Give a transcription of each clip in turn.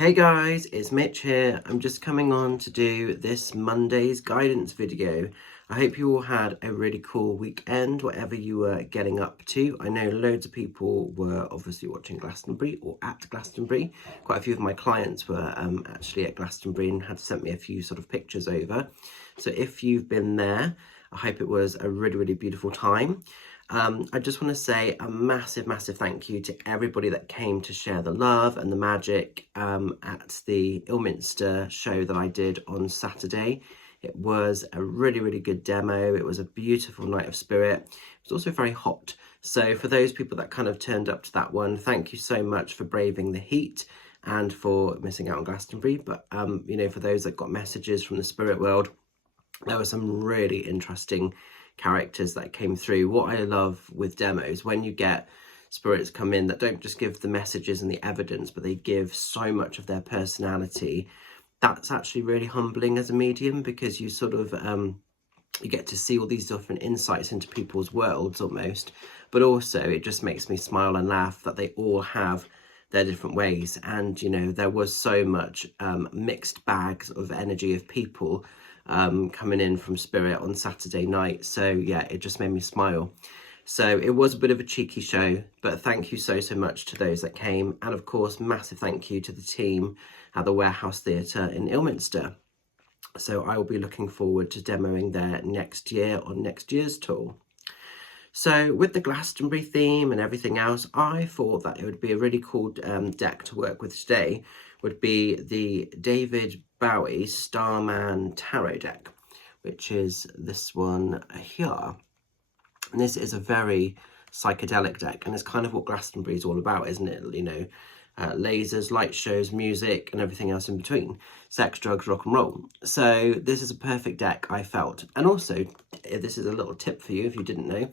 Hey guys, it's Mitch here. I'm just coming on to do this Monday's guidance video. I hope you all had a really cool weekend, whatever you were getting up to. I know loads of people were obviously watching Glastonbury or at Glastonbury. Quite a few of my clients were actually at Glastonbury and had sent me a few sort of pictures over. So if you've been there, I hope it was a really beautiful time. I just want to say a massive thank you to everybody that came to share the love and the magic at the Ilminster show that I did on Saturday. It was a really good demo. It was a beautiful night of spirit. It was also very hot. So for those people that kind of turned up to that one, thank you so much for braving the heat and for missing out on Glastonbury. But, you know, for those that got messages from the spirit world, there were some really interesting characters that came through. What I love with demos, when you get spirits come in that don't just give the messages and the evidence, but they give so much of their personality, that's actually really humbling as a medium, because you sort of you get to see all these different insights into people's worlds almost, but also it just makes me smile and laugh that they all have their different ways. And you know, there was so much mixed bags of energy of people coming in from spirit on Saturday night. So yeah, it just made me smile. So it was a bit of a cheeky show, but thank you so much to those that came. And of course, massive thank you to the team at the Warehouse Theatre in Ilminster. So I will be looking forward to demoing there next year on next year's tour. So with the Glastonbury theme and everything else, I thought that it would be a really cool deck to work with today, would be the David Bowie Starman Tarot deck, which is this one here. And this is a very psychedelic deck, and it's kind of what Glastonbury is all about, isn't it? You know, lasers, light shows, music, and everything else in between. Sex, drugs, rock and roll. So this is a perfect deck, I felt. And also, this is a little tip for you if you didn't know.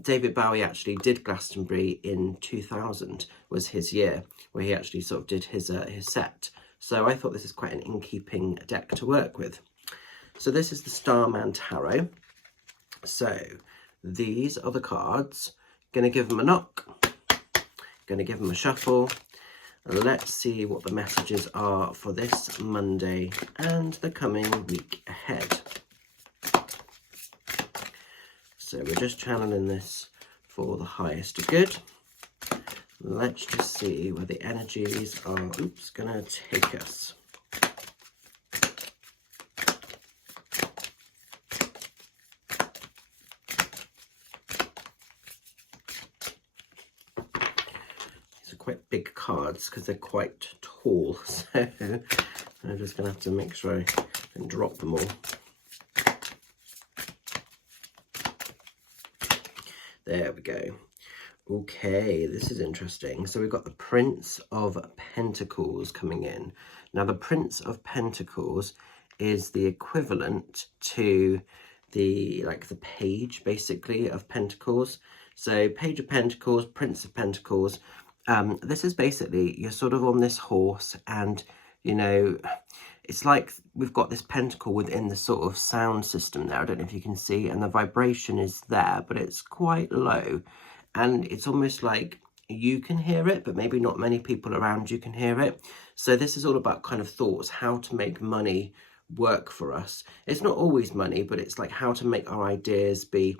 David Bowie actually did Glastonbury in 2000, was his year, where he actually sort of did his set. So I thought this is quite an in-keeping deck to work with. So this is the Starman Tarot. So these are the cards. Going to give them a knock. Going to give them a shuffle. Let's see what the messages are for this Monday and the coming week ahead. So we're just channeling this for the highest good. Let's just see where the energies are gonna take us. These are quite big cards because they're quite tall, so I'm just gonna have to make sure I don't drop them all. There we go. Okay, this is interesting. So we've got the Prince of Pentacles coming in. Now the Prince of Pentacles is the equivalent to the Page, basically, of Pentacles. So Page of Pentacles, Prince of Pentacles. This is basically, you're sort of on this horse, and you know, it's like we've got this pentacle within the sort of sound system there. I don't know if you can see, and the vibration is there, but it's quite low. And it's almost like you can hear it, but maybe not many people around you can hear it. So this is all about kind of thoughts, how to make money work for us. It's not always money, but it's like how to make our ideas be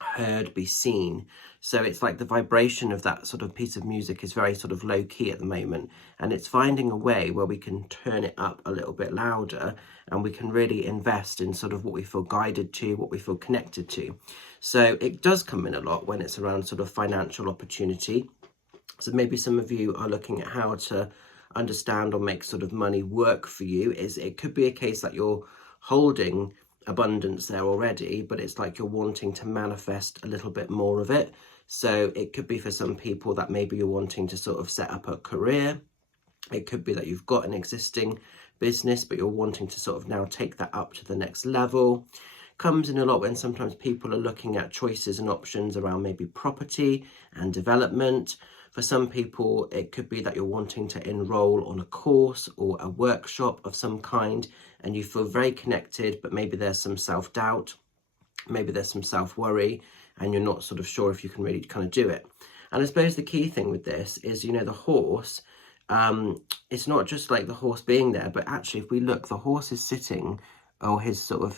heard, be seen. So it's like the vibration of that sort of piece of music is very sort of low key at the moment, and it's finding a way where we can turn it up a little bit louder, and we can really invest in sort of what we feel guided to, what we feel connected to. So it does come in a lot when it's around sort of financial opportunity. So maybe some of you are looking at how to understand or make sort of money work for you. It could be a case that you're holding abundance there already, but it's like you're wanting to manifest a little bit more of it. So it could be for some people that maybe you're wanting to sort of set up a career. It could be that you've got an existing business, but you're wanting to sort of now take that up to the next level. Comes in a lot when sometimes people are looking at choices and options around maybe property and development. For some people, it could be that you're wanting to enroll on a course or a workshop of some kind, and you feel very connected, but maybe there's some self-doubt, maybe there's some self-worry, and you're not sort of sure if you can really kind of do it. And I suppose the key thing with this is, you know, the horse, it's not just like the horse being there, but actually if we look, the horse is sitting, or his sort of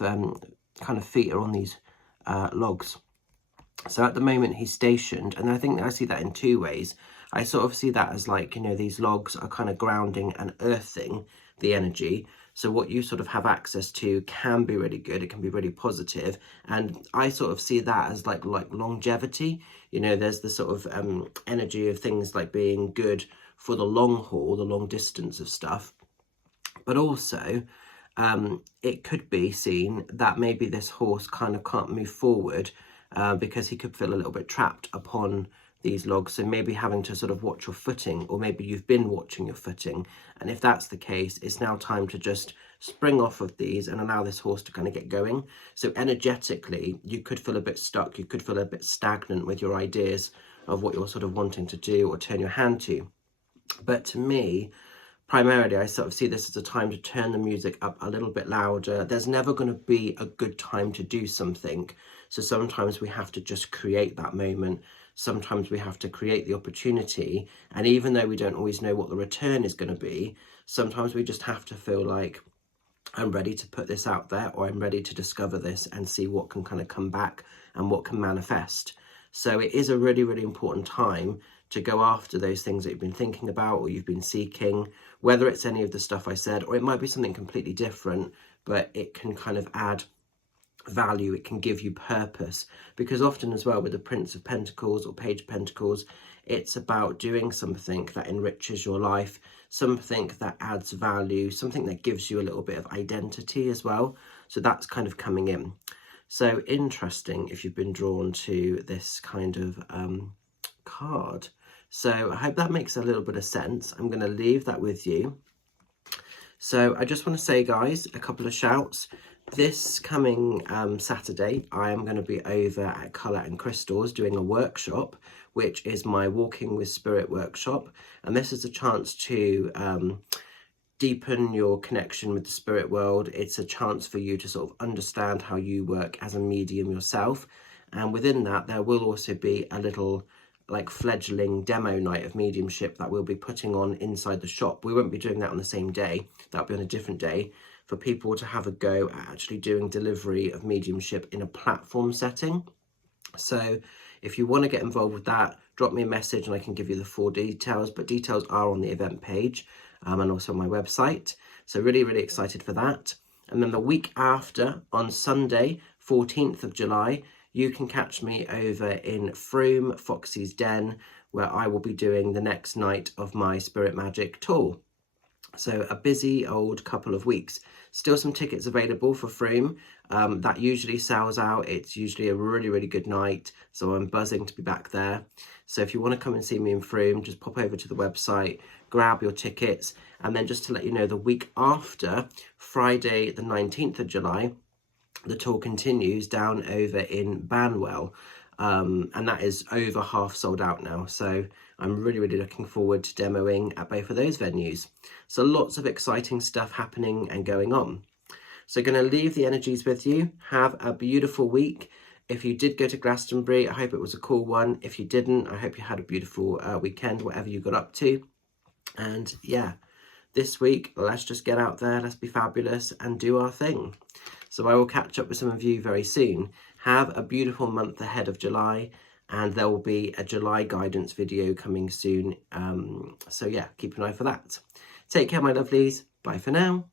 kind of feet are on these logs. So at the moment he's stationed, and I think I see that in two ways. I sort of see that as like, you know, these logs are kind of grounding and earthing the energy. So what you sort of have access to can be really good. It can be really positive. And I sort of see that as like longevity. You know, there's the sort of energy of things like being good for the long haul, the long distance of stuff. But also, it could be seen that maybe this horse kind of can't move forward because he could feel a little bit trapped upon these logs. So maybe having to sort of watch your footing, or maybe you've been watching your footing. And if that's the case, it's now time to just spring off of these and allow this horse to kind of get going. So energetically, you could feel a bit stuck. You could feel a bit stagnant with your ideas of what you're sort of wanting to do or turn your hand to. But to me, primarily, I sort of see this as a time to turn the music up a little bit louder. There's never going to be a good time to do something. So sometimes we have to just create that moment. Sometimes we have to create the opportunity. And even though we don't always know what the return is going to be, sometimes we just have to feel like, I'm ready to put this out there, or I'm ready to discover this and see what can kind of come back and what can manifest. So it is a really, really important time to go after those things that you've been thinking about or you've been seeking, whether it's any of the stuff I said, or it might be something completely different, but it can kind of add value, it can give you purpose. Because often as well with the Prince of Pentacles or Page of Pentacles, it's about doing something that enriches your life, something that adds value, something that gives you a little bit of identity as well. So that's kind of coming in. So interesting if you've been drawn to this kind of card. So I hope that makes a little bit of sense. I'm going to leave that with you. So I just want to say, guys, a couple of shouts. This coming Saturday, I am going to be over at Colour and Crystals doing a workshop, which is my Walking with Spirit workshop. And this is a chance to deepen your connection with the spirit world. It's a chance for you to sort of understand how you work as a medium yourself. And within that, there will also be a little like fledgling demo night of mediumship that we'll be putting on inside the shop. We won't be doing that on the same day. That'll be on a different day for people to have a go at actually doing delivery of mediumship in a platform setting. So if you want to get involved with that, drop me a message and I can give you the full details, but details are on the event page and also on my website. So really, really excited for that. And then the week after, on Sunday, 14th of July, you can catch me over in Frome, Foxy's Den, where I will be doing the next night of my Spirit Magic tour. So a busy old couple of weeks. Still some tickets available for Frome. That usually sells out. It's usually a really, really good night. So I'm buzzing to be back there. So if you want to come and see me in Frome, just pop over to the website, grab your tickets. And then just to let you know, the week after, Friday the 19th of July, the tour continues down over in Banwell. And that is over half sold out now. So I'm really, really looking forward to demoing at both of those venues. So lots of exciting stuff happening and going on. So going to leave the energies with you. Have a beautiful week. If you did go to Glastonbury, I hope it was a cool one. If you didn't, I hope you had a beautiful weekend, whatever you got up to. And yeah, this week, let's just get out there, let's be fabulous and do our thing. So I will catch up with some of you very soon. Have a beautiful month ahead of July, and there will be a July guidance video coming soon. So yeah, keep an eye for that. Take care, my lovelies. Bye for now.